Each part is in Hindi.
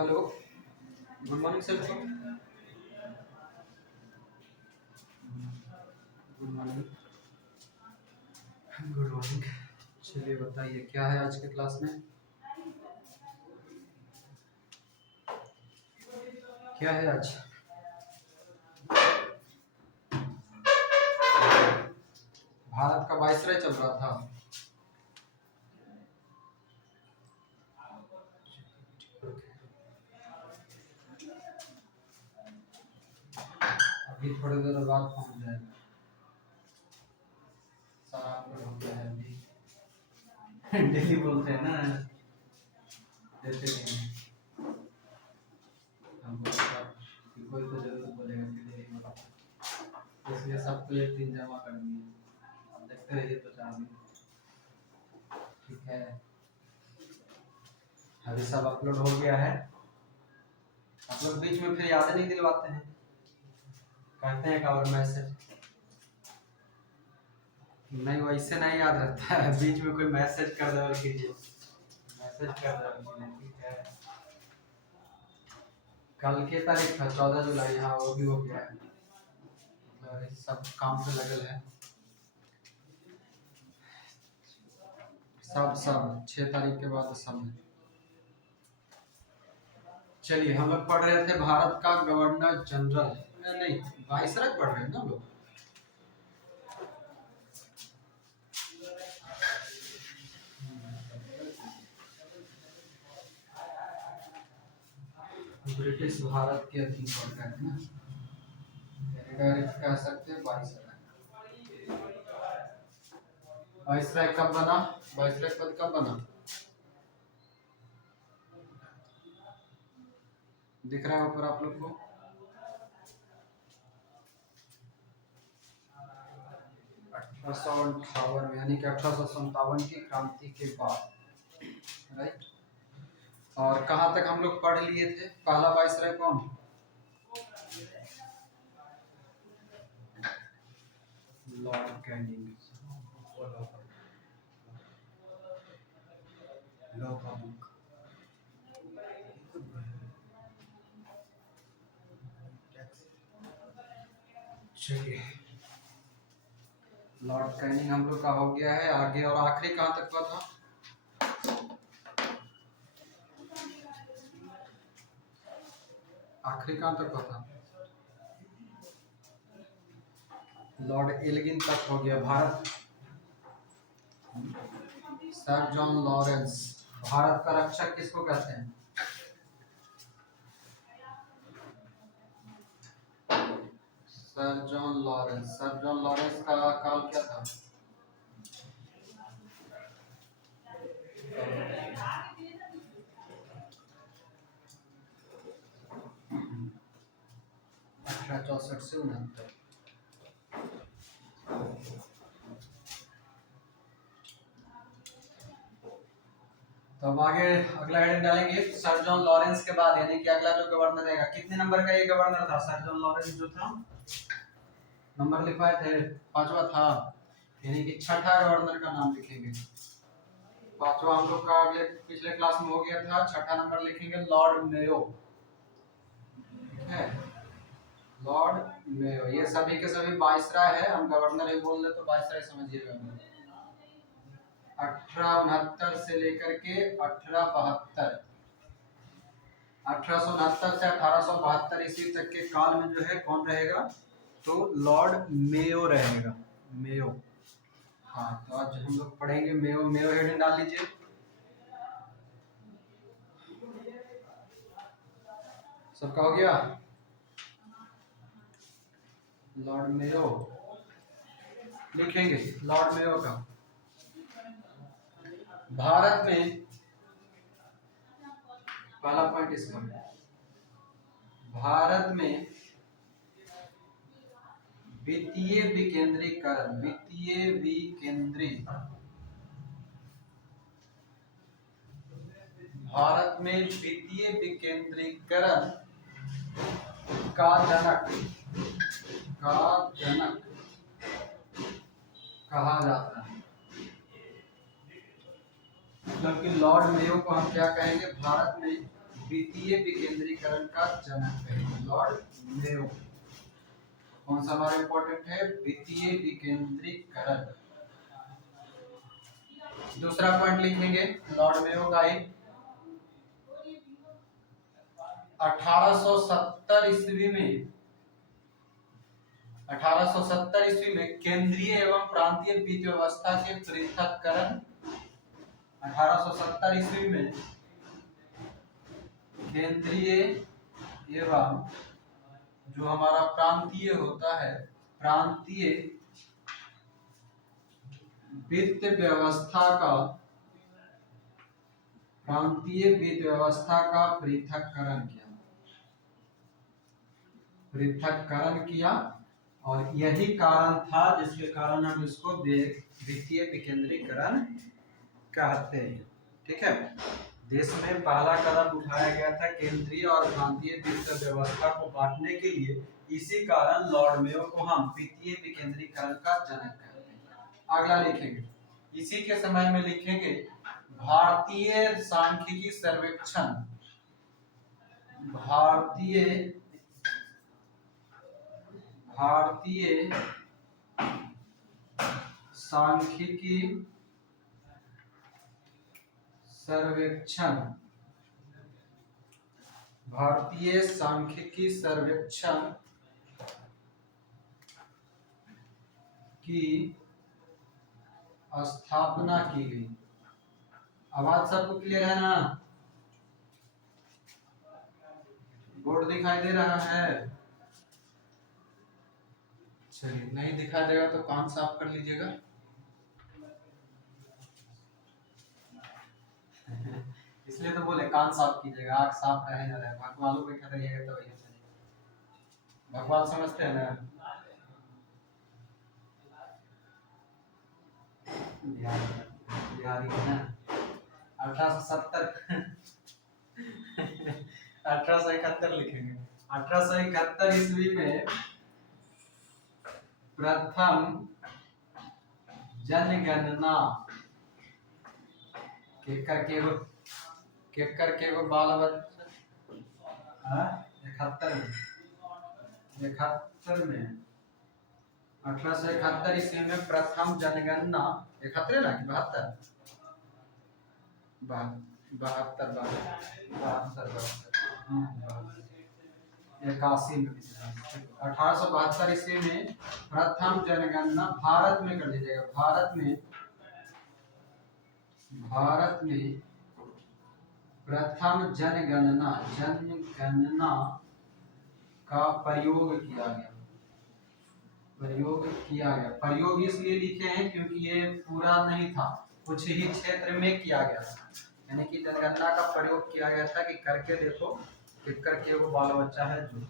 Hello, good morning sir. Good morning. Good morning. चलिए बताइए क्या है आज के क्लास में। क्या है आज? भारत का वायसराय चल रहा था। अभी थोड़ी देर बाद पहुंच जाएगा। सारा अपलोड हो गया है अभी। डेली बोलते हैं ना, देते नहीं हैं। हमको पता कि कोई तो जरूर बोलेगा कि डेली बोला, इसलिए सबको एक दिन जमा करनी है। अब देखते रहिए तो 4 दिन। ठीक है, अभी सब अपलोड हो गया है। आप लोग बीच में फिर याद नहीं दिलवाते हैं, कहते हैं का और मैसेज नहीं, वैसे नहीं याद रहता है। बीच में कोई मैसेज कर दे और कीजिए, मैसेज कर दे और कीजिए। ठीक है, कल के तारीख था 14 जुलाई। हाँ वो भी हो गया है। मतलब सब काम पे लगल है। सब 6 तारीख के बाद सब है। चलिए, हम लोग पढ़ रहे थे भारत का गवर्नर जनरल, नहीं वाइसराय पढ़ रहे हैं ना लोग। ब्रिटिश भारत के अधीन पड़ रहे हैं ना, डायरेक्ट कह सकते हैं वाइसराय। वाइसराय कब बना? वाइसराय पद कब बना? दिख रहा है ऊपर आप लोग को? 1858 में, यानी कि 1857 की क्रांति के बाद, राइट। और कहाँ तक हम लोग पढ़ लिए थे? पहला वाइसराय कौन? Lord Canning. चलिए, लॉर्ड कैनिंग हम लोग का हो गया है आगे। और आखिरी कहाँ तक हुआ था? आखिरी कहाँ तक हुआ था? लॉर्ड एल्गिन तक हो गया। Bharat, sir John Lawrence. Bharat का रक्षक किसको कहते हैं? Sir John Lawrence. Sir John Lawrence का काल क्या था? अठारह 64 से 69। तो अब आगे अगला हेडिंग डालेंगे सर जॉन लॉरेंस के बाद, यानी कि अगला जो गवर्नर रहेगा। कितने नंबर का ये गवर्नर था? सर जॉन लॉरेंस जो था, नंबर लिखवाए थे, 5वां था, यानी कि छठा गवर्नर का नाम लिखेंगे। 5वां हम लोग का अगले पिछले क्लास में हो गया था। छठा नंबर लिखेंगे लॉर्ड मेयो। ठीक है, लॉर्ड मेयो। ये सभी के सभी वाइसराय है, हम गवर्नर ही बोल दे तो वाइसराय समझिएगा। 1869 से लेकर के 1872, 1869 से 1872 ईस्वी तक के काल में जो है कौन रहेगा? तो लॉर्ड मेयो रहेगा। मेयो। हाँ, तो आज हम लोग पढ़ेंगे मेयो। मेयो हेडिंग डाल लीजिए। सबका हो गया? लॉर्ड मेयो लिखेंगे। लॉर्ड मेयो का भारत में पहला पॉइंट इसका, भारत में वित्तीय विकेंद्रीकरण, वित्तीय विकेंद्रीकरण, भारत में वित्तीय विकेंद्रीकरण का जनक कहा जाता है। मतलब कि लॉर्ड मेयो को हम क्या कहेंगे? भारत में द्वितीय विकेंद्रीकरण का जनक है, लॉर्ड मेयो। कौन सा हमारा इंपॉर्टेंट है? द्वितीय विकेंद्रीकरण। दूसरा पॉइंट लिखेंगे लॉर्ड मेयो का ही 1870 ईस्वी में 1870 ईस्वी में केंद्रीय एवं प्रांतीय वित्त व्यवस्था के पृथक्करण। 1870 ईस्वी में केंद्रीय एवं जो हमारा प्रांतीय होता है, प्रांतीय वित्त व्यवस्था का, प्रांतीय वित्त व्यवस्था का पृथक्करण किया और यही कारण था जिसके कारण हम इसको द्वितीय विकेंद्रीकरण कहते हैं। ठीक है, देश में पहला कदम उठाया गया था केंद्रीय और प्रांतीय वित्त व्यवस्था को बांटने के लिए। इसी कारण लॉर्ड मेयो को हम द्वितीय विकेंद्रीकरण का जनक कहते हैं। अगला लिखेंगे, इसी के समय में लिखेंगे भारतीय सांख्यिकी सर्वेक्षण। भारतीय सांख्यिकी सर्वेक्षण, भारतीय सांख्यिकी सर्वेक्षण की स्थापना की गई। आवाज सबको क्लियर है ना? बोर्ड दिखाई दे रहा है? चलिए, नहीं दिखाई देगा तो कान साफ कर लीजिएगा। इसलिए तो बोले कान साफ कीजिएगा, आँख साफ रहे न रहे, भगवानों पे खतरे है तो वही भगवान समझते हैं ना। बिहारी है ना। 1870 1871 लिखेंगे। 1871 ईस्वी में प्रथम जनगणना केकर के वो बाल बच्चा 71 में 1871 ईस्वी में प्रथम जनगणना 71 ना कि 72 81 में 1872 ईस्वी में प्रथम जनगणना भारत में कर लीजिएगा। भारत में प्रथम जनगणना का प्रयोग किया गया। प्रयोग इसलिए लिखे हैं क्योंकि ये पूरा नहीं था, कुछ ही क्षेत्र में किया गया था, यानी कि जनगणना का प्रयोग किया गया था कि करके देखो करके वो बाल बच्चा है जो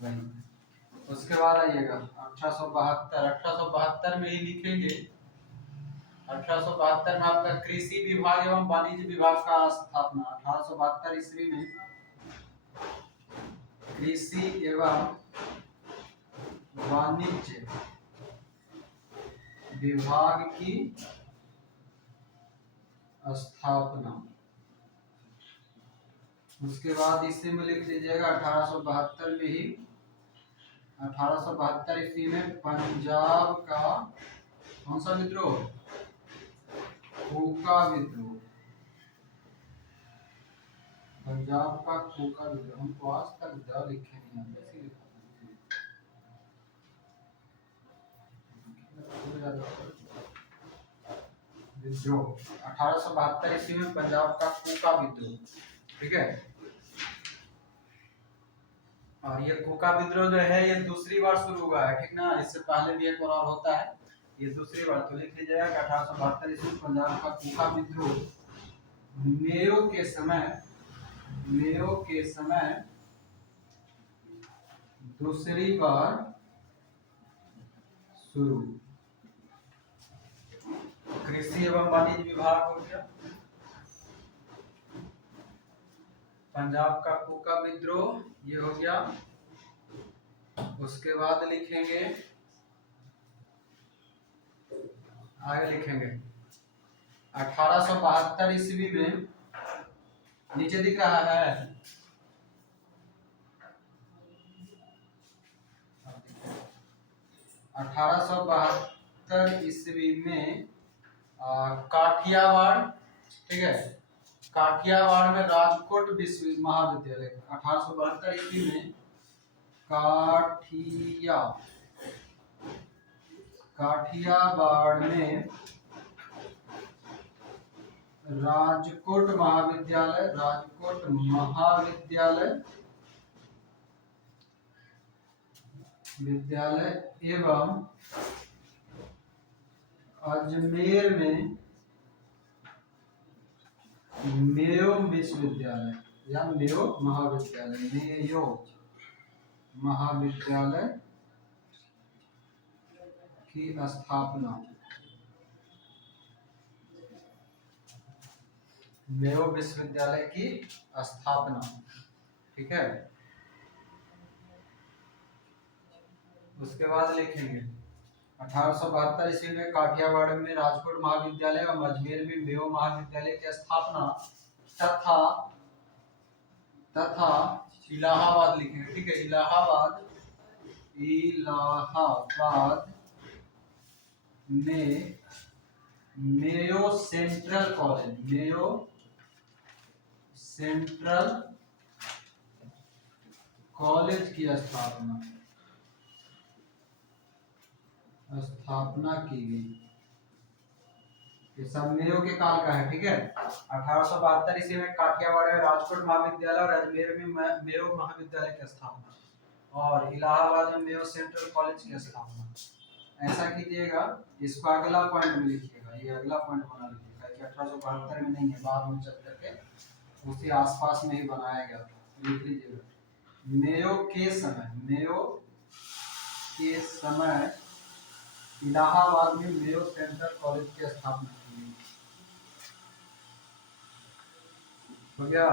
वही। उसके बाद आइएगा 1872 में ही लिखेंगे। 1872 में आपका कृषि विभाग एवं वाणिज्य विभाग का स्थापना। 1872 ईस्वी में कृषि एवं वाणिज्य विभाग की स्थापना। उसके बाद इसी में लिख लीजिएगा 1872 में ही 1872 ईस्वी में पंजाब का कौन सा विद्रोह? कूका विद्रोह। पंजाब का कूका विद्रोह। हमको आज तक द लिखे नहीं आते, विद्रोह 1872 ईस्वी में पंजाब का कूका विद्रोह। ठीक है, और ये कूका विद्रोह जो है ये दूसरी बार शुरू हुआ है। ठीक ना, इससे पहले भी एक बार और होता है, ये दूसरी बार। तो लिख लीजिएगा कि 1872 ईस्वी में पंजाब का कूका विद्रोह मेयो के समय दूसरी बार शुरू। कृषि एवं वाणिज्य विभाग हो गया, पंजाब का कूका विद्रोह ये हो गया। उसके बाद लिखेंगे, आगे लिखेंगे 1872 ईस्वी में नीचे दिख रहा है? 1872 ईस्वी में काठियावाड़, ठीक है, काठियावाड़ में राजकोट विश्व महाविद्यालय 1872 ईस्वी में काठियावाड़ में राजकोट महाविद्यालय एवं अजमेर में मेयो विश्वविद्यालय या मेयो महाविद्यालय की स्थापना, मेयो विश्वविद्यालय की स्थापना, ठीक है। उसके बाद लिखेंगे 1872 ईस्वी में काठियावाड़ में राजकोट महाविद्यालय और अजमेर में मेयो महाविद्यालय की स्थापना तथा इलाहाबाद लिखेंगे, ठीक है। इलाहाबाद में मेयो सेंट्रल कॉलेज की स्थापना की गई। ये सब मेयो के काल का है, ठीक है। 1872 ईस्वी में काठियावाड़ में राजकोट महाविद्यालय और अजमेर में मेयो महाविद्यालय की स्थापना, और इलाहाबाद में मेयो सेंट्रल कॉलेज की स्थापना। ऐसा कीजिएगा, इसको अगला पॉइंट में लिखिएगा, ये अगला पॉइंट बना लीजिएगा कि 1872 में नहीं है, बाद में चल करके उसी आसपास में ही बनाया गया था, लिख लीजिएगा। मेयो के समय इलाहाबाद में मेयो सेंट्रल कॉलेज की स्थापना की गई। हो गया?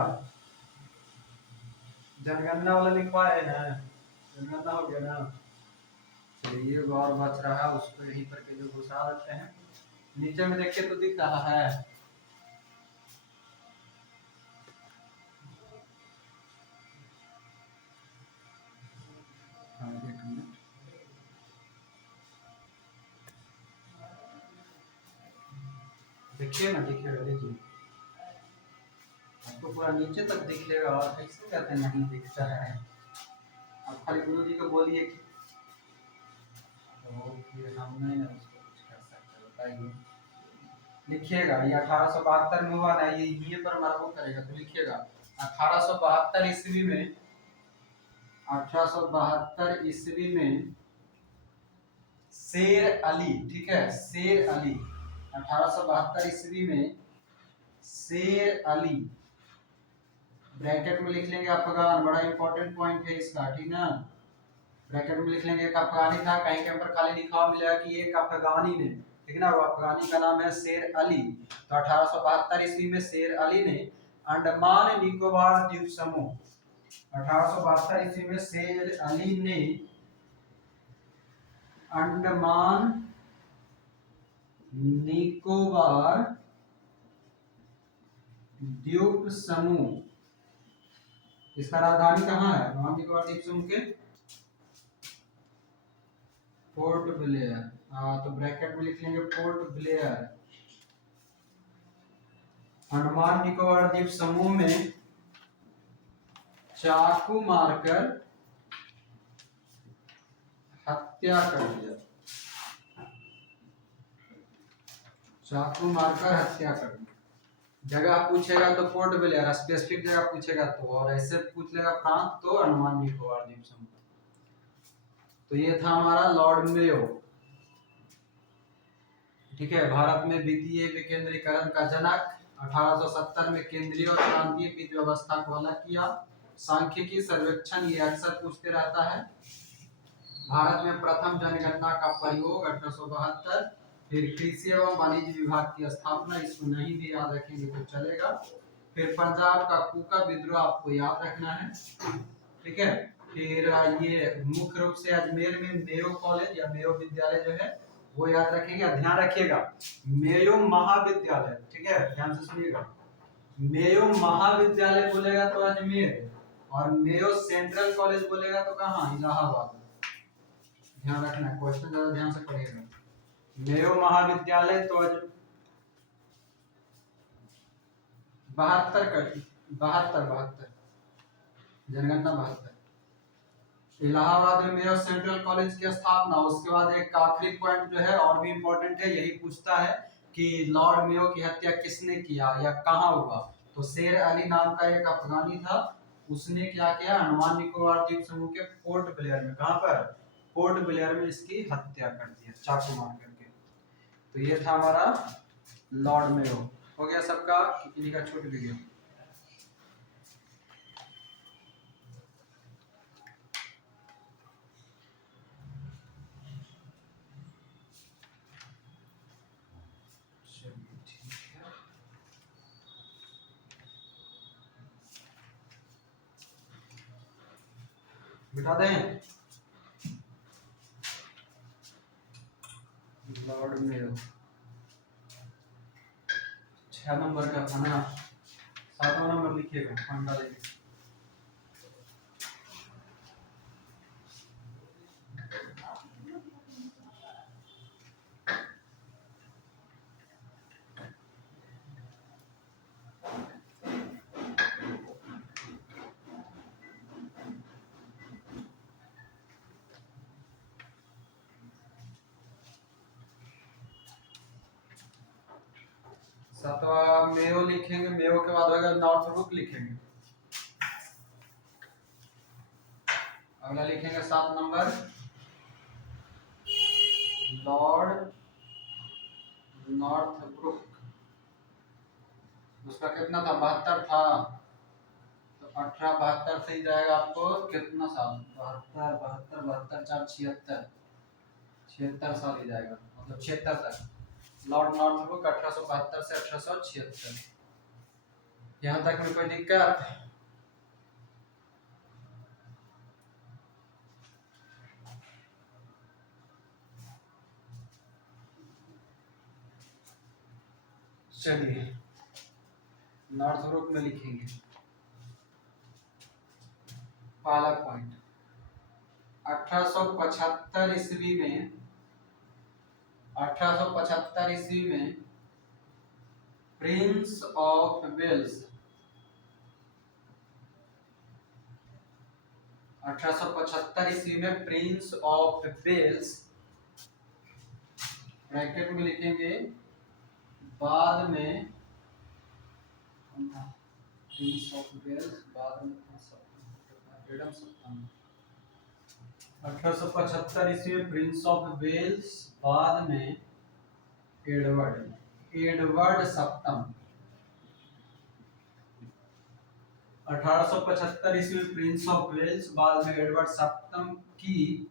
जनगणना वाला लिखवाए ना, जनगणना हो गया ना। चलिए और बच रहा है, उसको यहीं पर के जो घुसा देते हैं। नीचे में देखिए तो दिख रहा है, देखिए ना, दिखेगा, लीजिए, आपको पूरा नीचे तक दिखेगा। और कैसे कहते हैं नहीं दिखता है? आप खाली गुरु जी को बोलिए कि तो फिर हम नहीं उसको कुछ कर सकते, बताइए। लिखिएगा, ये 1872 में हुआ ना, ये पर मार्को करेगा तो लिखिएगा 1872 ईस्वी में 1872 ईस्वी में शेर अली, ठीक है, शेर अली 1872 ईस्वी में शेर अली, ब्रैकेट में लिख लेंगे अफगान, बड़ा इंपॉर्टेंट पॉइंट है इसका, ठीक ना। ब्रैकेट में लिख लेंगे एक अफगानी था, कहीं के ऊपर खाली लिखा हुआ मिलेगा कि एक अफगानी ने, ठीक ना, वो अफगानी का नाम है शेर अली। तो 1872 ईस्वी में शेर अली ने अंडमान निकोबार द्वीप समूह, 1872 ईस्वी में शेर अली ने अंडमान निकोबार द्वीप समूह, इसका राजधानी कहाँ है? अंडमान निकोबार द्वीप समूह के पोर्ट ब्लेयर, तो ब्रैकेट में लिख लेंगे पोर्ट ब्लेयर। अंडमान निकोबार द्वीप समूह में चाकू मारकर हत्या कर दिया, चाकू मारकर हत्या कर दी। जगह पूछेगा तो पोर्ट ब्लेयर, स्पेसिफिक जगह पूछेगा तो, और ऐसे पूछ लेगा प्रांत तो अंडमान निकोबार द्वीप समूह। तो ये था हमारा लॉर्ड मेयो, ठीक है, भारत में वित्तीय विकेंद्रीकरण का जनक। 1870 में केंद्रीय और प्रांतीय वित्त व्यवस्था को अलग किया। सांख्यिकी सर्वेक्षण ये अक्सर पूछते रहता है। भारत में प्रथम जनगणना का प्रयोग 1872। फिर कृषि एवं वाणिज्य विभाग की स्थापना, इसको नहीं भी याद रखेंगे तो चलेगा। फिर पंजाब का कुका विद्रोह आपको याद रखना है, ठीक है। फिर ये मुख्य रूप से अजमेर में मेयो कॉलेज या मेयो विद्यालय जो है वो याद रखेंगे। ध्यान रखिएगा, मेयो महाविद्यालय, ठीक है, ध्यान से सुनिएगा, मेयो महाविद्यालय बोलेगा तो अजमेर, और मेयो सेंट्रल कॉलेज बोलेगा तो कहाँ, इलाहाबाद। ध्यान रखना, क्वेश्चन ज्यादा ध्यान से पढ़िएगा। मेयो महाविद्यालय तो 72 जनगणना 72। इलाहाबाद में मेयो सेंट्रल कॉलेज की स्थापना। उसके बाद एक आखिरी पॉइंट जो है और भी इम्पोर्टेंट है, यही पूछता है कि लॉर्ड मेयो की हत्या किसने किया या कहाँ हुआ। तो शेर अली नाम का एक अफगानी था, उसने क्या किया, अंडमान निकोबार द्वीप समूह के पोर्ट ब्लेयर में, कहाँ पर, पोर्ट ब्लेयर में इसकी हत्या कर दिया चाकू मार करके। तो ये था हमारा लॉर्ड मेयो। हो गया सबका, किसी का छूट भी गया। बिठा दें, लॉर्ड मेयो 6 नंबर का था ना, 7वां नंबर लिखिएगा, फंडा लिखिए। सातवां मेयो लिखेंगे, मेयो के बाद होगा नॉर्थब्रुक लिखेंगे। अगला लिखेंगे 7 नंबर लॉर्ड नॉर्थब्रुक। उसका कितना था, 72 था, तो 18 72 से ही जाएगा आपको कितना साल, 72 72 72 4 76, 76 साल ही जाएगा, मतलब 76 तक। लॉर्ड नॉर्थब्रुक 1872 से 1876। यहाँ तक में कोई दिक्कत? चलिए नॉर्थब्रुक में लिखेंगे पहला पॉइंट। 1875 ईस्वी में 1875 ईस्वी में प्रिंस ऑफ वेल्स 1875 ईस्वी में प्रिंस ऑफ वेल्स, ब्रैकेट में लिखेंगे, बाद में प्रिंस ऑफ वेल्स, बाद में फ्रीडम सप्तम। 1875 ईस्वी में प्रिंस ऑफ वेल्स, बाद में एडवर्ड सप्तम। 1875 ईस्वी में प्रिंस ऑफ वेल्स, बाद में एडवर्ड सप्तम की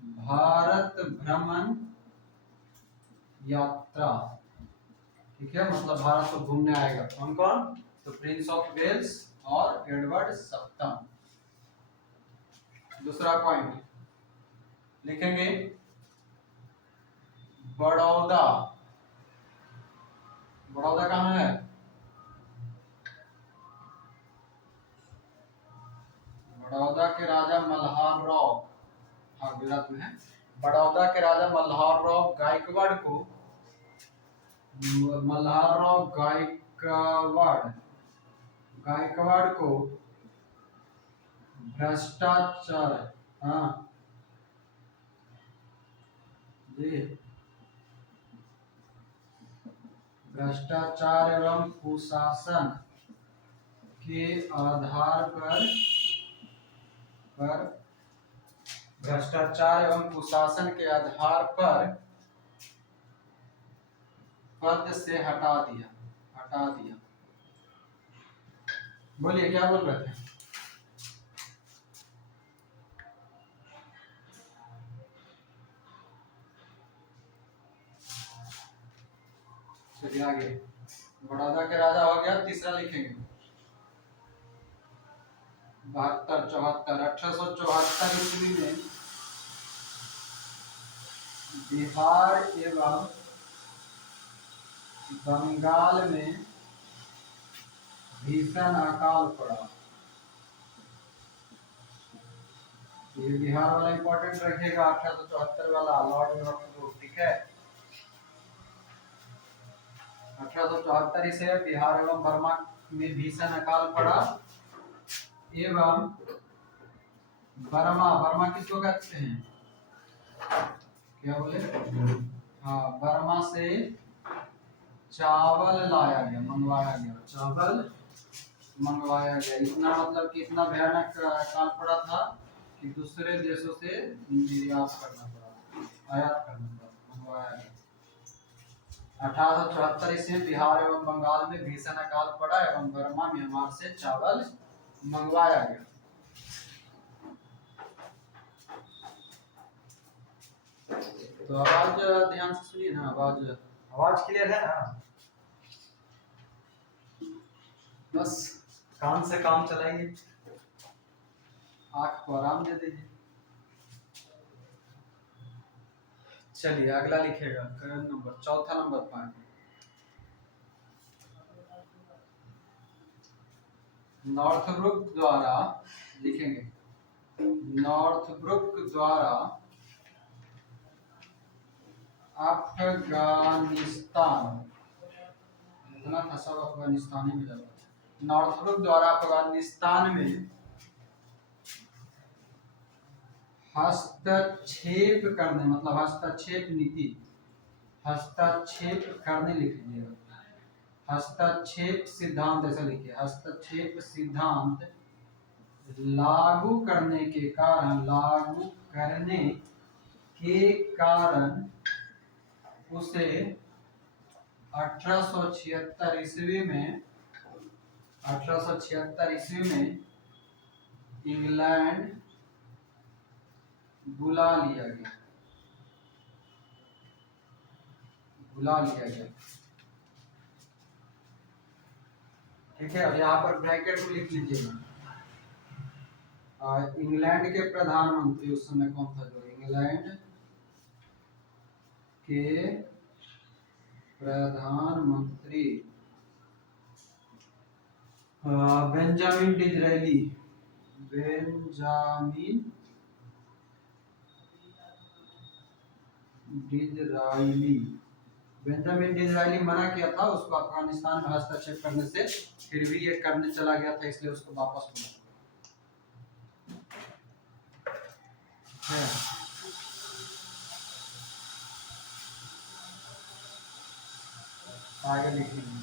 भारत भ्रमण यात्रा। ठीक है, मतलब भारत को घूमने आएगा कौन कौन, तो प्रिंस ऑफ वेल्स और एडवर्ड सप्तम। दूसरा पॉइंट लिखेंगे बड़ौदा। बड़ौदा कहाँ है, बड़ौदा के राजा मल्हार राव, हाँ गुजरात में है। बड़ौदा के राजा मल्हार राव गायकवाड़ को, मल्हार राव गायकवाड़ को भ्रष्टाचार, हाँ जी, भ्रष्टाचार एवं कुशासन के आधार पर भ्रष्टाचार एवं कुशासन के आधार पर पद से हटा दिया। बोलिए क्या बोल रहे थे? चलिए आगे, बड़ौदा के राजा हो गया। तीसरा लिखेंगे 72 74। 1874 ईस्वी में बिहार एवं बंगाल में भीषण अकाल पड़ा। ये बिहार वाला इंपॉर्टेंट रखिएगा, 1874 वाला लॉर्ड मेयोर, ठीक है। 1874 ईस्वी बिहार एवं बर्मा में भीषण अकाल पड़ा एवं बर्मा, बर्मा किसको कहते हैं, क्या बोले, हाँ, बर्मा से चावल लाया गया, मंगवाया गया, चावल मंगवाया गया। इतना मतलब कि इतना भयानक काल पड़ा था कि दूसरे देशों से निर्यात करना पड़ा, आयात करना पड़ा, मंगवाया गया। 1874 ईस्वी में बिहार एवं बंगाल में भीषण अकाल पड़ा एवं बर्मा म्यांमार से चावल मंगवाया गया। तो आवाज ध्यान से सुनिए ना, आवाज आवाज क्लियर है ना, बस कान से काम चलाइए, आंख को आराम दे दीजिए। चलिए अगला लिखेगा, नंबर चौथा नंबर पॉइंट, नॉर्थब्रुक द्वारा लिखेंगे, नॉर्थब्रुक द्वारा अफगानिस्तान, इतना था सब अफगानिस्तान ही मिला। नॉर्थब्रुक द्वारा अफगानिस्तान में हस्तक्षेप करने, मतलब हस्तक्षेप नीति, हस्तक्षेप करने लिख लीजिएगा, हस्तक्षेप सिद्धांत ऐसा लिखिए, हस्तक्षेप सिद्धांत लागू करने के कारण, लागू करने के कारण उसे 1876 ईस्वी में, 1876 ईस्वी में इंग्लैंड बुला लिया गया, बुला लिया गया, ठीक है। अब यहाँ पर ब्रैकेट में लिख लीजिएगा, इंग्लैंड के प्रधानमंत्री उस समय कौन था, जो इंग्लैंड के प्रधानमंत्री Benjamin Disraeli, Benjamin Disraeli, Benjamin Disraeli मना किया था उसको अफगानिस्तान में हस्तक्षेप करने से, फिर भी ये करने चला गया था, इसलिए उसको वापस बुलाया। आगे लिखेंगे,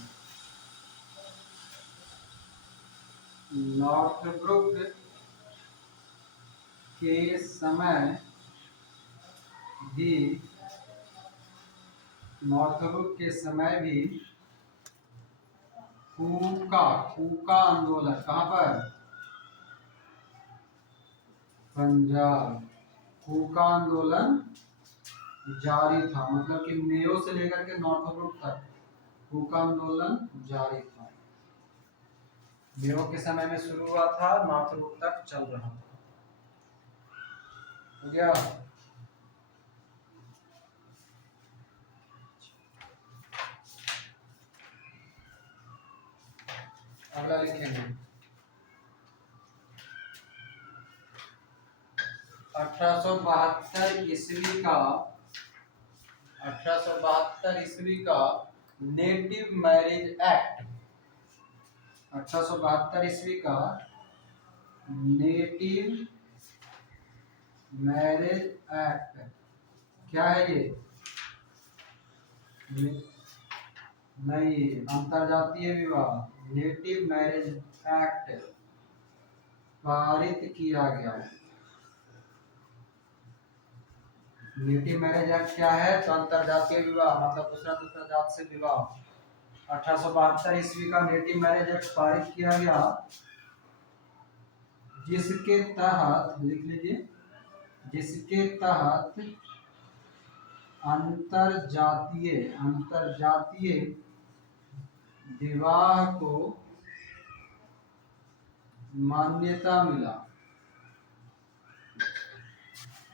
नॉर्थब्रुक के समय भी, नॉर्थब्रुक के समय भी कूका, कूका आंदोलन, कहाँ पर, पंजाब, कूका आंदोलन जारी था, मतलब कि मेयो से लेकर के नॉर्थब्रुक तक कूका आंदोलन जारी था। मेयो के समय में शुरू हुआ था, नॉर्थब्रुक तक चल रहा था, हो गया। अगला लिखेंगे, 1872 ईस्वी का, 1872 ईस्वी का नेटिव मैरिज एक्ट, 1872 ईस्वी का नेटिव मैरिज एक्ट, क्या है ये, नहीं, अंतरजातीय विवाह, नेटिव मैरिज एक्ट पारित किया गया। नेटिव मैरिज एक्ट क्या है, तो अंतरजातीय विवाह, मतलब दूसरा जात से विवाह। 1872 ईस्वी का नेटिव मैरिज एक्ट पारित किया गया, जिसके तहत, लिख लीजिए, जिसके तहत अंतरजातीय, अंतरजातीय विवाह को मान्यता मिला,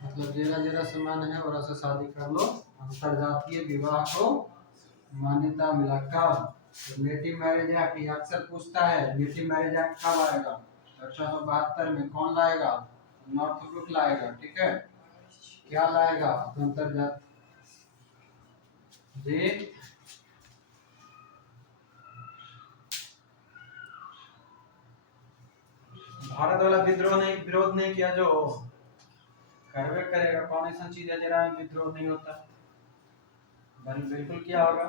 मतलब जेरा जेरा समान है और ऐसे शादी कर लो, अंतरजातीय विवाह को मान्यता मिला। कब, तो नेटिव मैरिज एक्ट ये अक्सर पूछता है, नेटिव मैरिज एक्ट कब आएगा? 1872 में। कौन लाएगा? नॉर्थब्रुक लाएगा। ठीक है, क्या लाएगा? अंतर्जात जी भारत वाला विद्रोह नहीं, विरोध नहीं किया जो करवे करेगा। कौन ऐसा चीज है जरा विद्रोह नहीं होता? बिल्कुल किया होगा।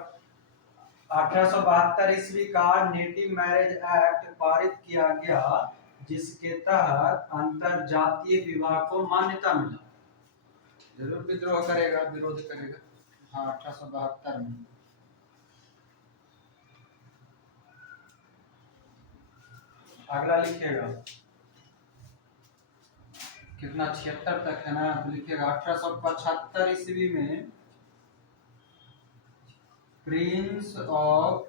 1872 ईस्वी का नेटिव मैरिज एक्ट पारित किया गया, जिसके तहत अंतरजातीय विवाह को मान्यता मिला। जरूर विद्रोह करेगा, विरोध करेगा। हाँ, 1872 में। अगला लिखेगा कितना, 76 तक है ना, तो लिखेगा 1875 ईस्वी में प्रिंस ऑफ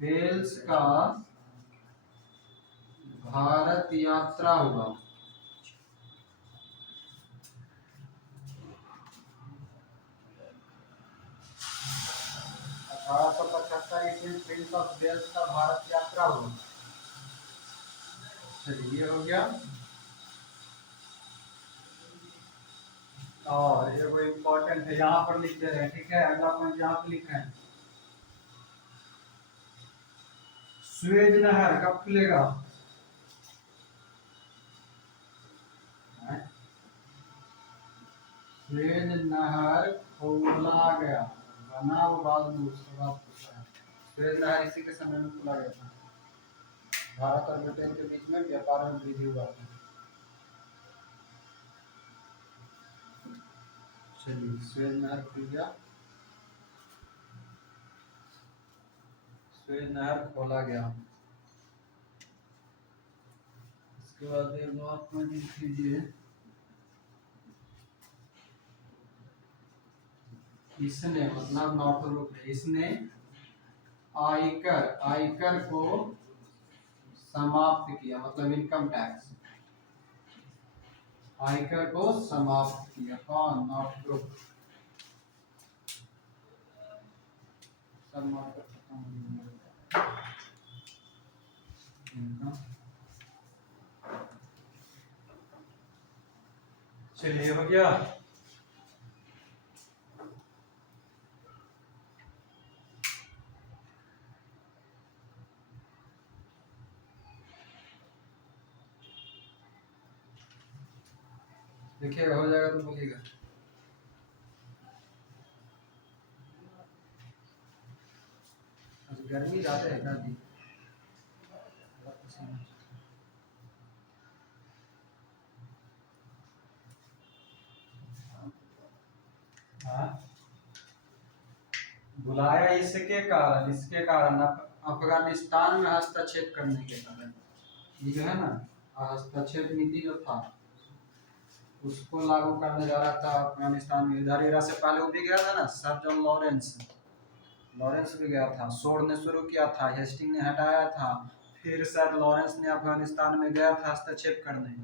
वेल्स का भारत यात्रा हुआ। अठारह सौ पचहत्तर ईस्वी में प्रिंस ऑफ वेल्स का भारत यात्रा हुआ। चलिए, ये हो गया। और ये वो इम्पोर्टेंट है, यहाँ पर लिख दे रहे हैं। ठीक है, अगला पॉइंट यहाँ पे लिखा है, स्वेज नहर कब खुलेगा? स्वेज नहर खोला गया, बना वो बाद में, उसके बाद पूछा है। स्वेज नहर इसी के समय में खोला गया था। भारत और ब्रिटेन के बीच में व्यापार में वृद्धि हुआ था। चलिए, स्वेज नहर खुल गया, स्वेज नहर खोला गया। इसके बाद एक बात में लिख लीजिए, इसने मतलब नॉर्थब्रुक ने, इसने आयकर को समाप्त किया, मतलब इनकम टैक्स, आयकर को समाप्त किया। कौन? नॉर्थब्रुक। चलिए, हो गया। देखिएगा, हो जाएगा तो बोलिएगा। गर्मी ज्यादा है ना जी। हाँ, बुलाया इसके कारण, इसके कारण अफगानिस्तान में हस्तक्षेप करने के कारण। ये जो है ना, हस्तक्षेप नीति जो था उसको लागू करने जा रहा था अफगानिस्तान में। इधर से पहले वो भी गया था ना, सर जॉन लॉरेंस, लॉरेंस भी गया था। शोर ने शुरू किया था, हेस्टिंग ने हटाया था, फिर सर लॉरेंस ने अफगानिस्तान में गया था हस्तक्षेप करने,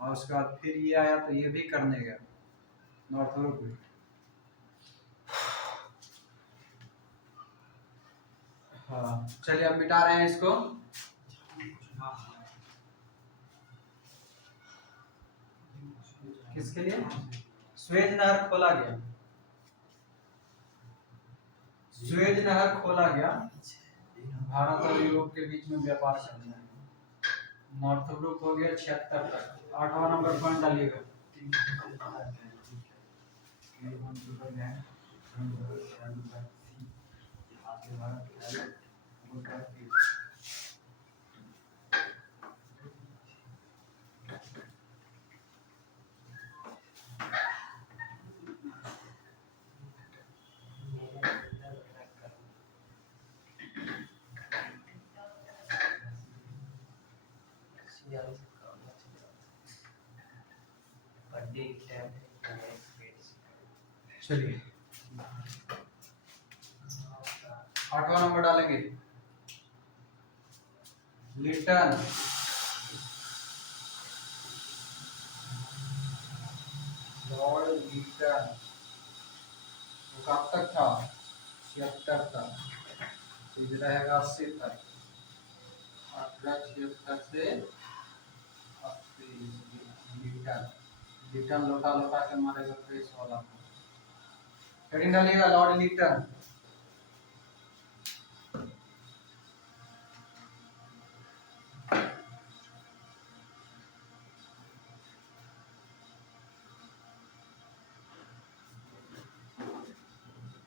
और उसके बाद फिर ये आया तो ये भी करने गया, नॉर्थब्रुक भी। हाँ, चलिए अब मिटा रहे हैं इसको। किसके लिए? स्वेज नहर खोला गया, स्वेज नहर खोला गया भारत और यूरोप के बीच में व्यापार करने। नॉर्थब्रुक हो गया 76 तक। 8वां नंबर पॉइंट डालिएगा। चलिए, 8वां नंबर डालेंगे, लिटन, लॉर्ड लिटन। वो कब तक था? 76 तक। ये रहेगा 80 तक, 1876 से 80 लीटर। लीटर लोटा लोटा के मारेगा प्रेस वाला। हेडिंग डालिएगा लॉर्ड लीटर।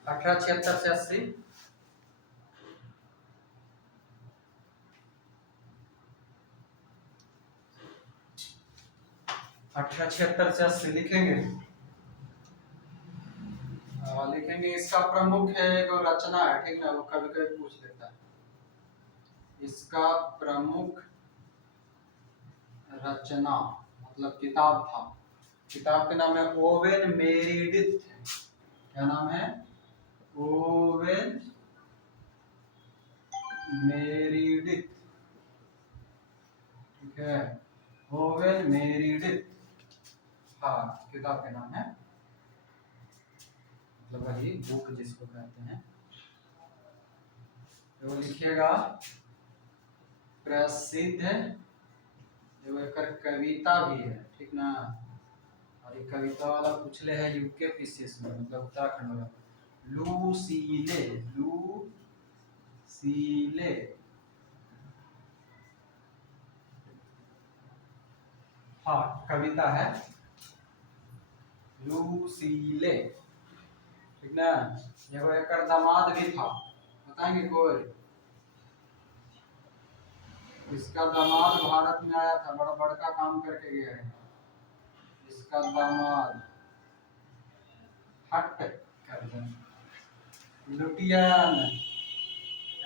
अठारह छिहत्तर से 80, अठारह छिहत्तर से 80 लिखेंगे। लिखेंगे इसका प्रमुख है जो रचना है, ठीक ना, वो कभी कभी पूछ लेता है। इसका प्रमुख रचना मतलब किताब था। किताब के नाम है ओवेन मेरिडिथ। क्या नाम है? Owen Meredith. ठीक है, ओवेन मेरिडिथ, हाँ किताब के नाम है, मतलब वही बुक जिसको कहते हैं। तो लिखिएगा प्रसिद्ध, जो एक कविता भी है, ठीक ना। और ये कविता वाला पूछ ले है यूके पीसीएस में, मतलब उत्तराखंड वाला। लूसीले, लूसीले, हाँ कविता है लूसीले, ठीक ना। ये वो एक दामाद भी था, बताएंगे कोई? इसका दामाद भारत में आया था, बड़ा बड़का काम करके गया है इसका दामाद। हट कर दे। लुटियन,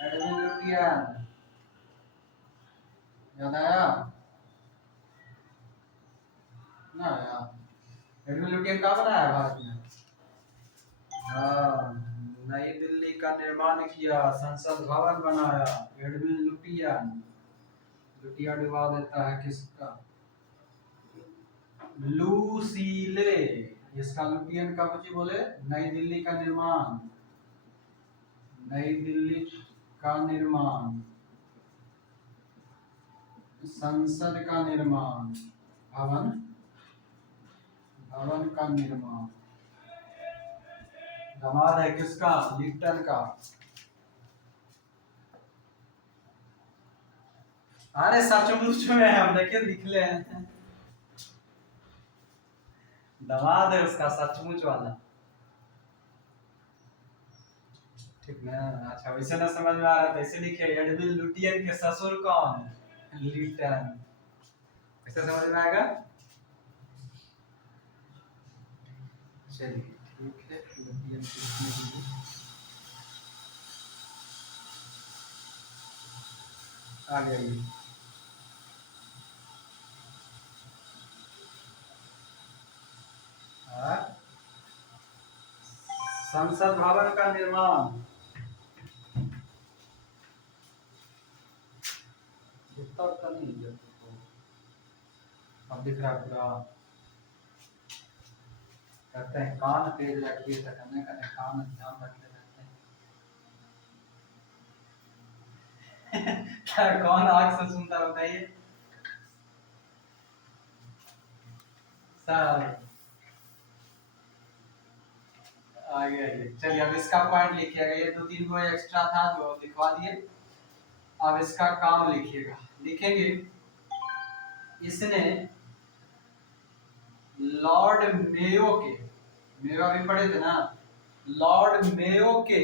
एडविन लुटियन, याद आया ना यार? एडविन लुटियन कहाँ बनाया भारत में? हाँ, नई दिल्ली का निर्माण किया, संसद भवन बनाया, एडविन लुटियन। लुटिया डुबा देता है किसका? लूसीले। इसका लुटियन का कुछ बोले, नई दिल्ली का निर्माण, नई दिल्ली का निर्माण, संसद का निर्माण, भवन, भवन का निर्माण। दामाद है किसका? लिप्टन का। अरे सचमुच में हम देखिए लिख ले हैं, दामाद है उसका सचमुच वाला, ठीक ना। अच्छा वैसे ना समझ में आ रहा था, इसे लिखे एडविन लुटियन के ससुर कौन है? लिप्टन। ऐसे समझ में आएगा? चलिए ठीक है, लुटियन लिखने के लिए आ गया ये। संसद भवन का निर्माण, दिखता उतना नहीं है तो, अब दिख रहा है पूरा। कहते हैं कान तेज रखिए तो करने का कान ध्यान रखते रहते हैं। क्या कौन आग से सुनता बताइए सर? आगे आइए, चलिए अब इसका पॉइंट लिखिएगा, ये दो तीन को एक्स्ट्रा था जो लिखवा दिए। अब इसका काम लिखिएगा, लिखेंगे इसने लॉर्ड मेयो के, मेयो अभी पढ़े थे ना, लॉर्ड मेयो के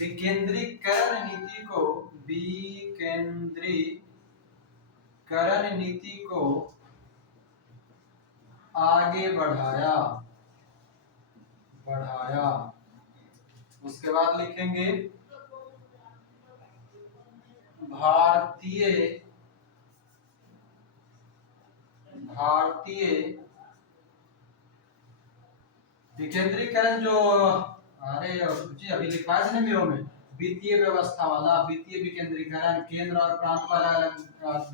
विकेंद्रीकरण नीति को, विकेंद्रीकरण नीति को आगे बढ़ाया, बढ़ाया। उसके बाद लिखेंगे भारतीय, भारतीय विकेंद्रीकरण जो, अरे जी अभी लिखा है ना मेरे में, वित्तीय व्यवस्था वाला, वित्तीय विकेंद्रीकरण, केंद्र और प्रांत पर अलग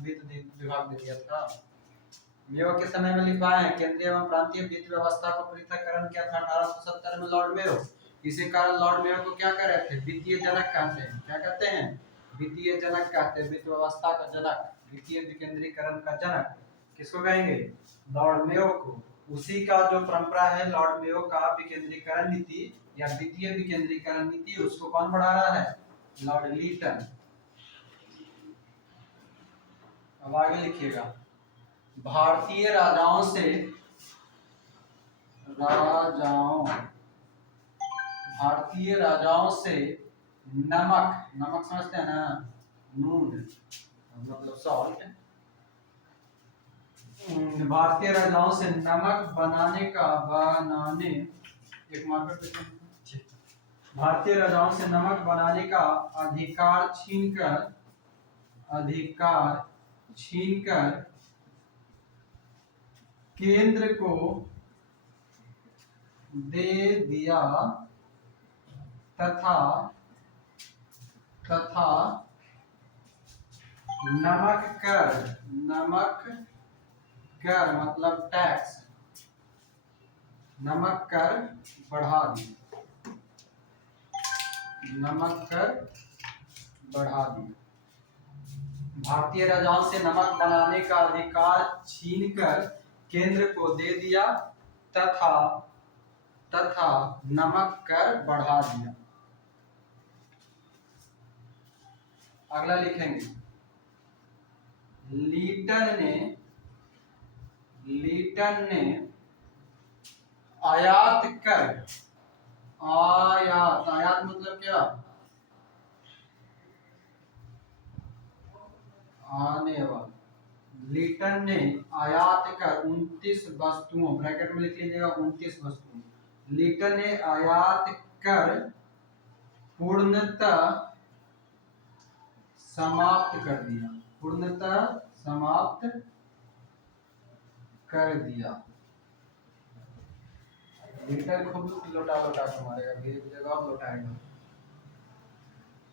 वित्त विभाग दे दिया था। मेयो के समय में लिखवाए हैं, केंद्रीय एवं प्रांतीय वित्त व्यवस्था को पृथककरण किया था 1870 में लॉर्ड मेयो। इसी कारण लॉर्ड मेयो को क्या कह रहे थे, वित्तीय जनक कहते हैं। क्या कहते हैं, वित्तीय जनक कहते हैं, वित्त व्यवस्था का जनक, वित्तीय विकेंद्रीकरण का जनक किसको कहेंगे, लॉर्ड मेयो को। उसी का जो परंपरा है लॉर्ड मेयो का विकेंद्रीकरण नीति या वित्तीय विकेंद्रीकरण नीति, उसको कौन बढ़ा रहा है, लॉर्ड लीटन। अब आगे लिखिएगा, भारतीय राजाओं से भारतीय राजाओं से नमक, नमक समझते हैं ना, नून मतलब सॉल्ट, भारतीय राजाओं से नमक बनाने एक मार्कर पे, भारतीय राजाओं से नमक बनाने का अधिकार छीनकर केंद्र को दे दिया तथा नमक कर मतलब टैक्स, नमक कर बढ़ा दिया, नमक कर बढ़ा दिया। भारतीय राजाओं से नमक बनाने का अधिकार छीनकर केंद्र को दे दिया तथा नमक कर बढ़ा दिया। अगला लिखेंगे, लीटन ने आयात मतलब क्या, आने वाला। लीटन ने आयात कर 29 वस्तुओं, ब्रैकेट में लिख लीजिएगा 29 वस्तुओं, लीटन ने आयात कर पूर्णतः समाप्त कर दिया, पूर्णतः समाप्त कर दिया। लीटर खूब लोटा के मारेगा, धीरे धीरे जगह लौटाएगा।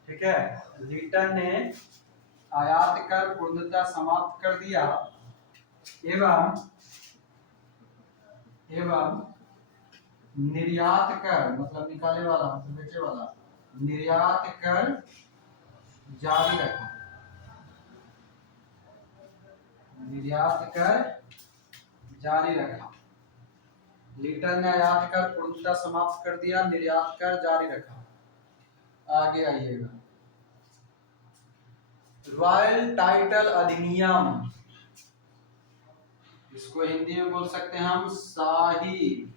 ठीक है, लीटर ने आयात कर पूर्णतः समाप्त कर दिया एवं निर्यात कर मतलब निकाले वाला मतलब बेचे वाला, निर्यात कर जारी रखा, निर्यात कर जारी रखा। लीटन ने आयात कर पूर्णतः समाप्त कर दिया, निर्यात कर जारी रखा। आगे आइएगा, रॉयल टाइटल अधिनियम, इसको हिंदी में बोल सकते हैं हम शाही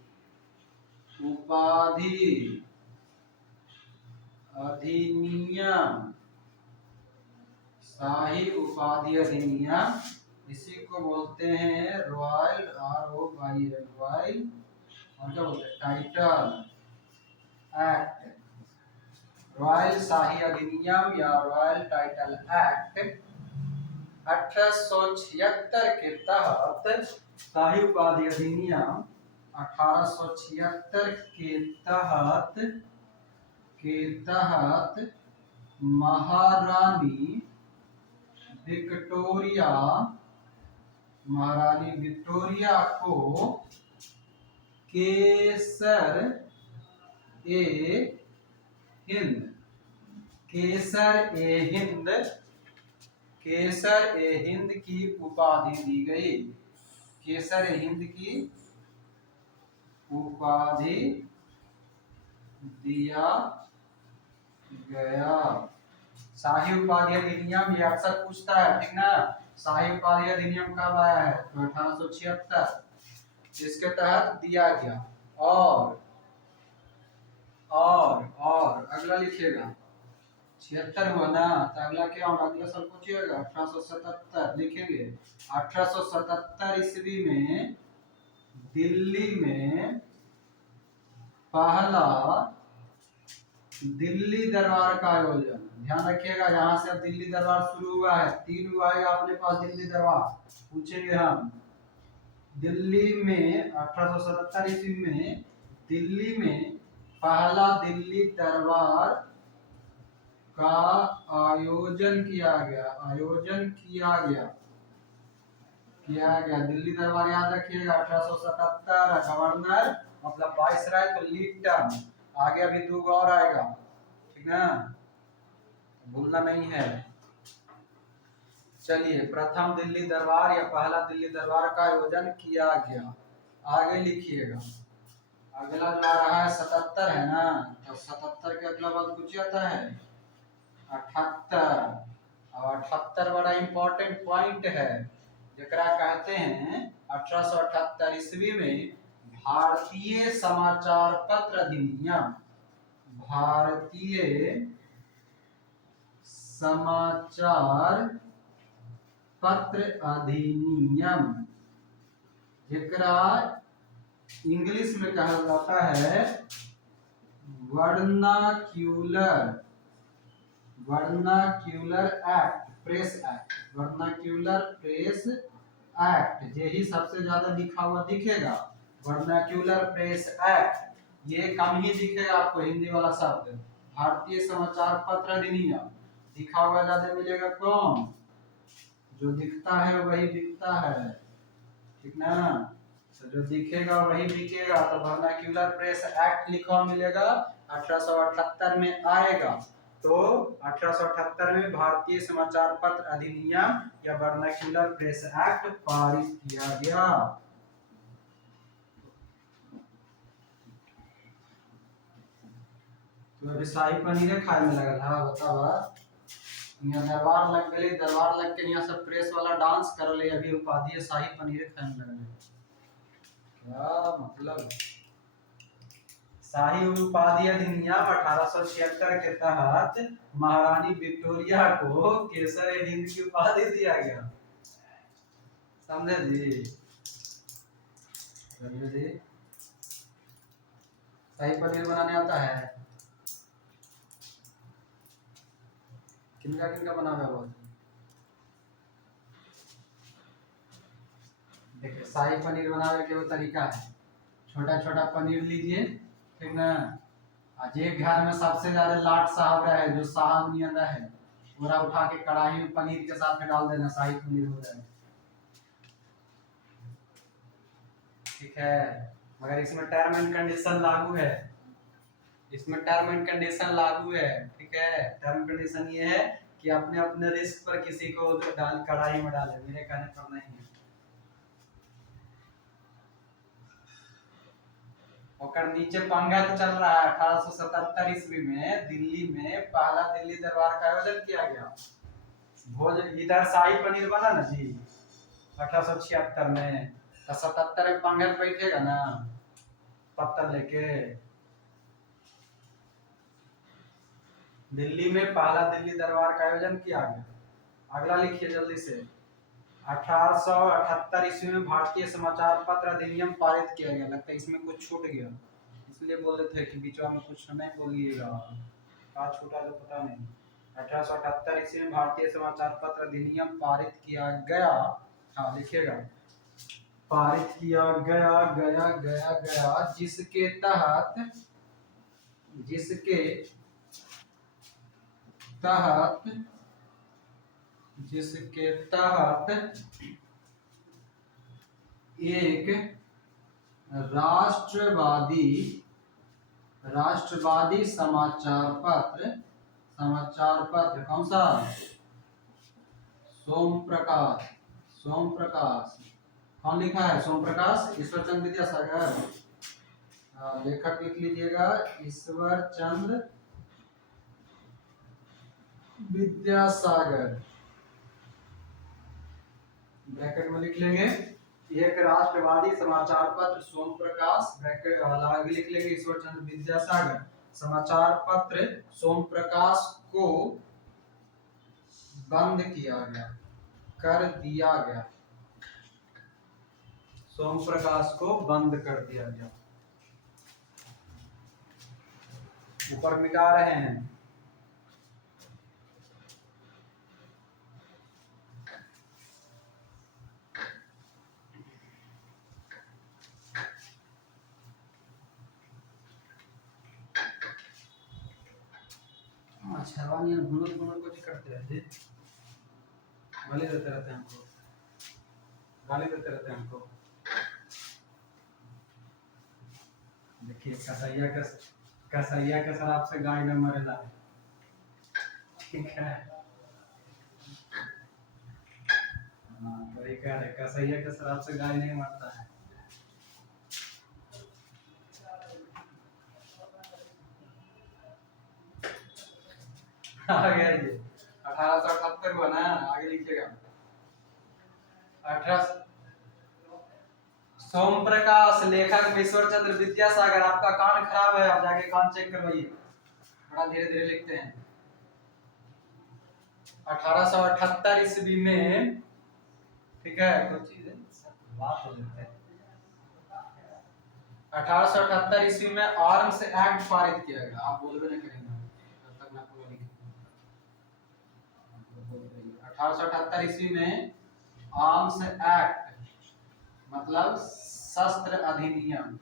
उपाधि अधिनियम, शाही उपाधि अधिनियम, इसी को बोलते हैं रॉयल, रॉयल और क्या बोलते हैं, टाइटल एक्ट। रॉयल शाही अधिनियम या रॉयल टाइटल एक्ट 1876 के तहत, शाही उपाधि अधिनियम 1876 के तहत महारानी विक्टोरिया को केसर ए हिंद की उपाधि दी गई, केसर ए हिंद की उपाधि दिया गया। शाही उपाधि अधिनियम ये अक्सर पूछता है, ठीक ना, शाही उपाधि अधिनियम कब आया है, तो 1876, इसके तहत दिया गया। और अगला लिखिएगा, 76 हुआ ना, तो अगला क्या होगा, अगला साल पूछिएगा 1877 लिखेंगे। 1877 ईस्वी में दिल्ली में पहला दिल्ली दरबार का आयोजन, ध्यान रखिएगा यहाँ से अब दिल्ली दरबार शुरू हुआ है, 3 हुआ है अपने पास दिल्ली दरबार, पूछेंगे हम। दिल्ली में 1877 ईस्वी में दिल्ली में पहला दिल्ली दरबार का आयोजन किया गया। दिल्ली दरबार याद रखिएगा 1877, गवर्नर मतलब वाइसराय तो लीटन, आगे अभी 2 और आएगा, ठीक ना, भूलना नहीं है। चलिए, प्रथम दिल्ली दरबार या पहला दिल्ली दरबार का आयोजन किया गया, आगे लिखिएगा। अगला जो आ रहा है 77 है ना, तो 77 के अगला बात कुछ आता है 78। और 78 बड़ा इंपॉर्टेंट पॉइंट है, जकरा कहते हैं 1878 ईस्वी में भारतीय समाचार पत्र अधिनियम, भारतीय समाचार पत्र अधिनियम, जकरा इंग्लिश में कहा जाता है vernacular, vernacular act, press act, vernacular press act, यही सबसे ज्यादा लिखा हुआ दिखेगा, वर्नाक्यूलर प्रेस एक्ट। ये कम ही दिखेगा आपको हिंदी वाला शब्द, भारतीय समाचार पत्र अधिनियम लिखा हुआ ज्यादा मिलेगा कौन, जो दिखता है वही बिकता है, ठीक ना, तो जो दिखेगा वही बिकेगा। तो वर्नाक्यूलर प्रेस एक्ट लिखा हुआ मिलेगा, 1878 में आएगा। तो 1878 में भारतीय समाचार पत्र अधिनियम या वर्नाक्यूलर प्रेस एक्ट पारित किया गया। तो अभी शाही पनीर खाए में लगा था, बतावा यहाँ दरबार लग गए, दरबार लग के यहाँ सब प्रेस वाला डांस कर ले, अभी उपाधि शाही पनीर खाए में लगा, क्या मतलब। शाही उपाधि अधिनियम 1876 के तहत महारानी विक्टोरिया को केसर हिंद की उपाधि दिया गया, समझे जी, जी। शाही पनीर बनाने आता है, किनका किनका बनाना है बहुत। देखिए शाही पनीर बनाने के वो तरीका है, छोटा छोटा पनीर लीजिए, ठीक ना, आज एक घर में सबसे ज्यादा लाट साहब रहे, जो साहब नियत है, पूरा उठा के कढ़ाई में पनीर के साथ में डाल देना, शाही पनीर हो जाए, ठीक है। मगर इसमें टर्म एंड कंडीशन लागू है, इसमें टर्म एंड कंडीशन लागू है, ठीक है। टर्म कंडीशन ये है कि अपने अपने रिस्क पर किसी को डाल कढ़ाई में डाले, मेरे कहने पर नहीं है। और नीचे पंगा तो चल रहा है, 1877 ईस्वी में दिल्ली में पहला दिल्ली दरबार का आयोजन किया गया, भोज इधर शाही पनीर बना ना जी 1876 में, तो 77 में पंगा बैठेगा ना पत्थर लेके। दिल्ली में पहला दिल्ली दरबार का आयोजन किया गया, अगला लिखिए जल्दी से। 1878 ईस्वी में भारतीय समाचार पत्र अधिनियम पारित किया गया, लगता है इसमें कुछ छूट गया, इसलिए बोल रहे थे कि बीच में कुछ नहीं बोलिएगा, क्या छूटा जो पता नहीं। 1878 ईस्वी में भारतीय समाचार पत्र अधिनियम पारित किया गया, हाँ लिखिएगा, पारित किया गया गया गया गया, जिसके तहत एक राष्ट्रवादी समाचार पत्र कौन सा, सोम प्रकाश, कौन लिखा है, सोम प्रकाश, ईश्वर चंद्र विद्यासागर, लेखक लिख लीजिएगा ईश्वर चंद्र विद्यासागर, ब्रैकेट में लिख लेंगे। एक राष्ट्रवादी समाचार पत्र सोम प्रकाश, ब्रैकेट आगे लिख लेंगे ईश्वर चंद्र विद्यासागर, समाचार पत्र सोम प्रकाश को बंद किया गया, कर दिया गया, सोम प्रकाश को बंद कर दिया गया। ऊपर मिटा रहे हैं, छरवानी घुनर कुछ करते रहते, गाली देते रहते हैं हमको, देखिए कसैया का कसैया के शराब से गाय न मरेला। ठीक है। हाँ तो ये कह रहे कसैया के शराब से गाय नहीं मरता है। आ गया ये 1878 हुआ ना, आगे लिखिएगा। 18 सोम प्रकाश, लेखक ईश्वर चंद्र विद्यासागर। आपका कान खराब है, आप जाके कान चेक करवाइए, बड़ा धीरे धीरे लिखते हैं। 1878 ईस्वी में, ठीक है, कुछ चीजें बात हो जाते हैं। 1878 ईस्वी में आर्म्स एक्ट पारित किया गया। आप बोलबे नहीं करेंगे तब तक मैं पूरा लिखूंगा। 1878 ईस्वी में आर्म्स एक्ट मतलब शस्त्र अधिनियम,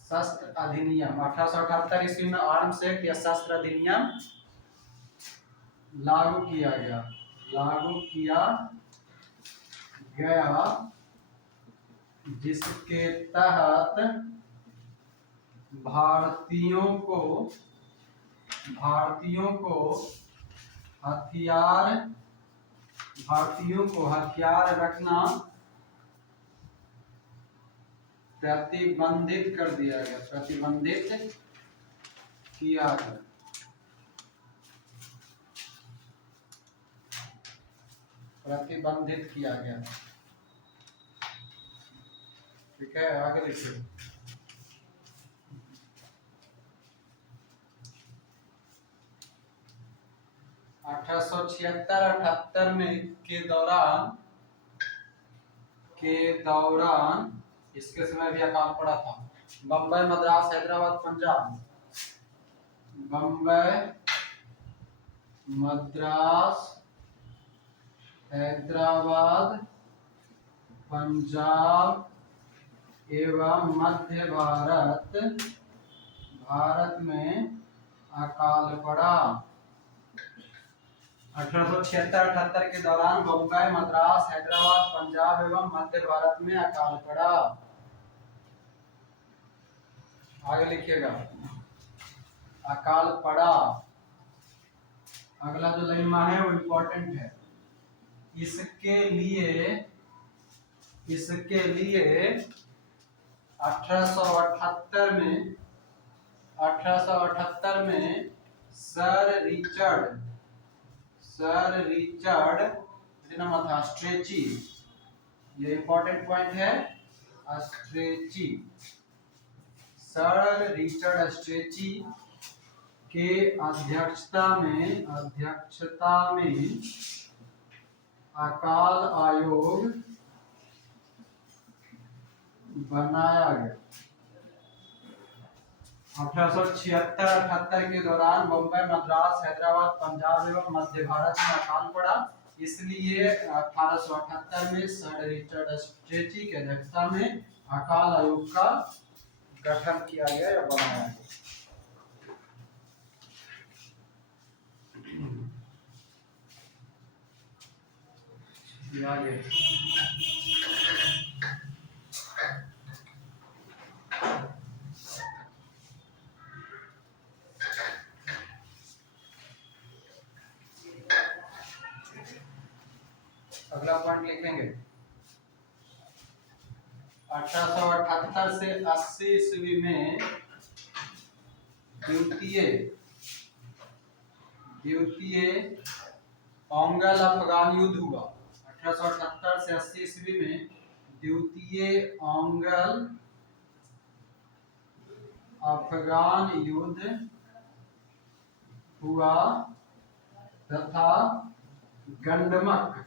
शस्त्र अधिनियम 1878 ईस्वी में आर्म्स एक्ट या शस्त्र अधिनियम लागू किया गया, लागू किया गया, जिसके तहत भारतीयों को हथियार रखना प्रतिबंधित कर दिया गया, प्रतिबंधित किया गया। प्रतिबंधित किया गया। ठीक है, आगे लिखिए। अठारह सौ 76-78 में के दौरान इसके समय भी अकाल पड़ा था। बम्बई, मद्रास, हैदराबाद, पंजाब, बम्बई, मद्रास, हैदराबाद, पंजाब एवं मध्य भारत में अकाल पड़ा। 1876-78 के दौरान बम्बई, मद्रास, हैदराबाद, पंजाब एवं मध्य भारत में अकाल पड़ा। आगे लिखिएगा, अकाल पड़ा। अगला जो लाइन है वो इम्पोर्टेंट है। इसके लिए 1878 में सर रिचर्ड स्ट्रेची, ये इंपॉर्टेंट पॉइंट है, स्ट्रेची, सर रिचर्ड स्ट्रेची के अध्यक्षता में अकाल आयोग बनाया गया। 1876-78 के दौरान बम्बई, मद्रास, हैदराबाद, पंजाब एवं मध्य भारत में अकाल पड़ा, इसलिए 1878 में सर रिचर्ड स्ट्रेची की अध्यक्षता में अकाल आयोग का गठन किया गया या बनाया गया। अगला पॉइंट लिखेंगे। 1878 से 80 ईस्वी में द्वितीय ओंगल अफगान युद्ध हुआ। 1878 से 80 ईस्वी में द्वितीय ओंगल अफगान युद्ध हुआ तथा गंडमक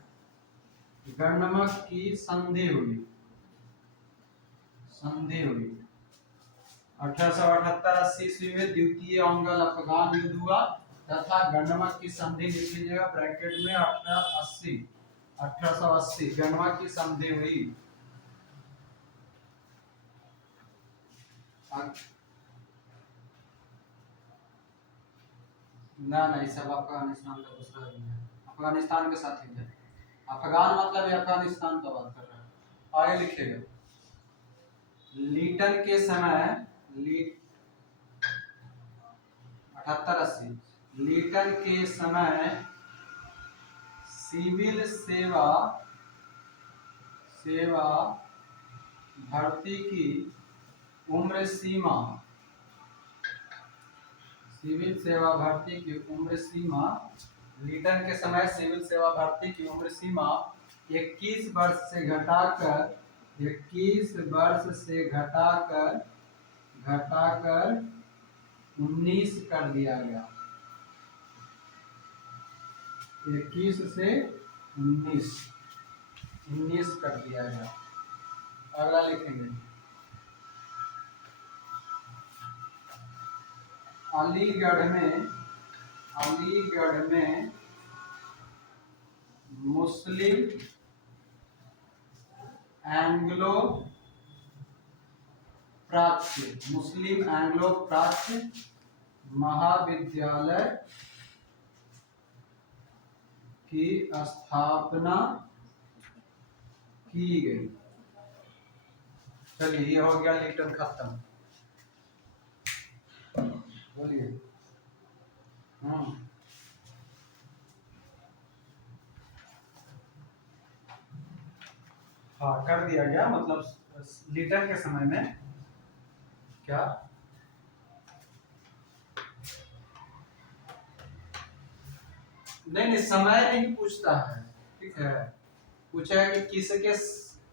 की संधि हुई। 1878-80 ईस्वी में द्वितीय ओंगल अफगान युद्ध हुआ तथा गंडमक की संधि, लिख लीजिएगा ब्रैकेट में 1880 गंडमक की संधि हुई। ना नहीं, सब अफगानिस्तान का दूसरा है, अफगानिस्तान के साथ ही है। अफगान मतलब अफगानिस्तान का बात कर रहा है। आगे लिखिएगा, लीटन के समय 78-80 लीटन के समय सिविल सेवा भर्ती की उम्र सीमा सिविल सेवा भर्ती की उम्र सीमा लीटन के समय सिविल सेवा भर्ती की उम्र सीमा 21 वर्ष से घटाकर 19 कर दिया गया। 21 से 19 कर दिया गया। अगला लिखेंगे अलीगढ़ में मुस्लिम एंग्लो प्राच्य महाविद्यालय की स्थापना की गई। चलिए ये हो गया लीटन खत्म। बोलिए। हाँ कर दिया गया, मतलब लीटन के समय में क्या नहीं समय नहीं पूछता है, ठीक है। पूछा है कि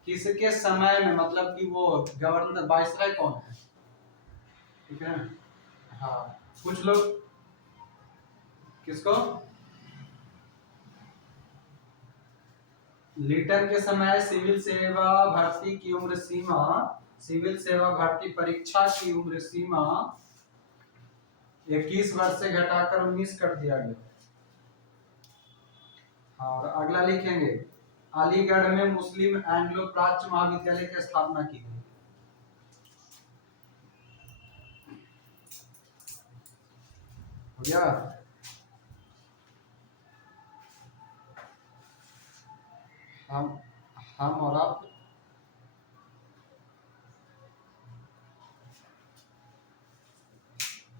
किसके समय में, मतलब कि वो गवर्नर वायसराय कौन है, ठीक है। हाँ पूछ लो किसको। लीटन के समय सिविल सेवा भर्ती की उम्र सीमा सिविल सेवा भर्ती परीक्षा की उम्र सीमा 21 वर्ष से घटाकर 19 कर दिया गया। और अगला लिखेंगे अलीगढ़ में मुस्लिम एंग्लो प्राच्य महाविद्यालय की स्थापना की गई। हो गया। हम और आप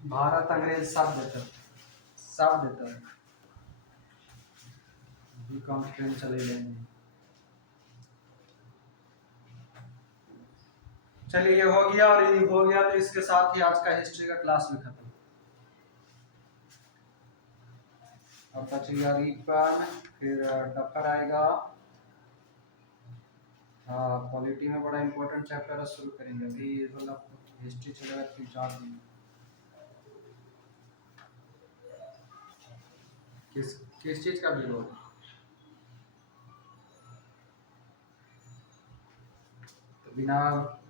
भारत अंग्रेज शब्द देता है ट्रेन चले जाएंगे। चलिए ये हो गया, और ये हो गया तो इसके साथ ही आज का हिस्ट्री का क्लास भी खत्म। अब बचेगा रिपन, फिर टक्कर आएगा। हाँ पॉलिटी में बड़ा इंपॉर्टेंट चैप्टर शुरू करेंगे। अभी मतलब हिस्ट्री चलेगा 3-4 दिन। किस चीज का विरोध? तो बिना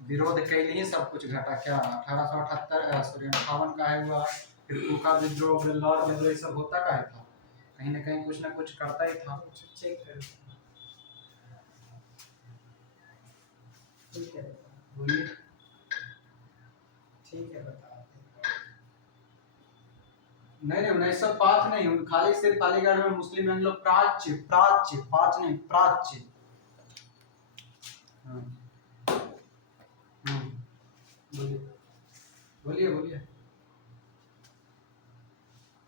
विरोध कैले ही सब कुछ घटा क्या? 1858 का है हुआ, फिर कुका विद्रोह, लाहौर विद्रोह, सब होता का है था, कहीं ना कहीं कुछ ना कुछ करता ही था। चेक कर, ठीक है बोलिए। ठीक है बता। नहीं 1905 नहीं, खाली सिर्फ अलीगढ़ में मुस्लिम एंग्लो प्राच्य पाँच नहीं प्राच्य। बोलिए बोलिए बोलिए।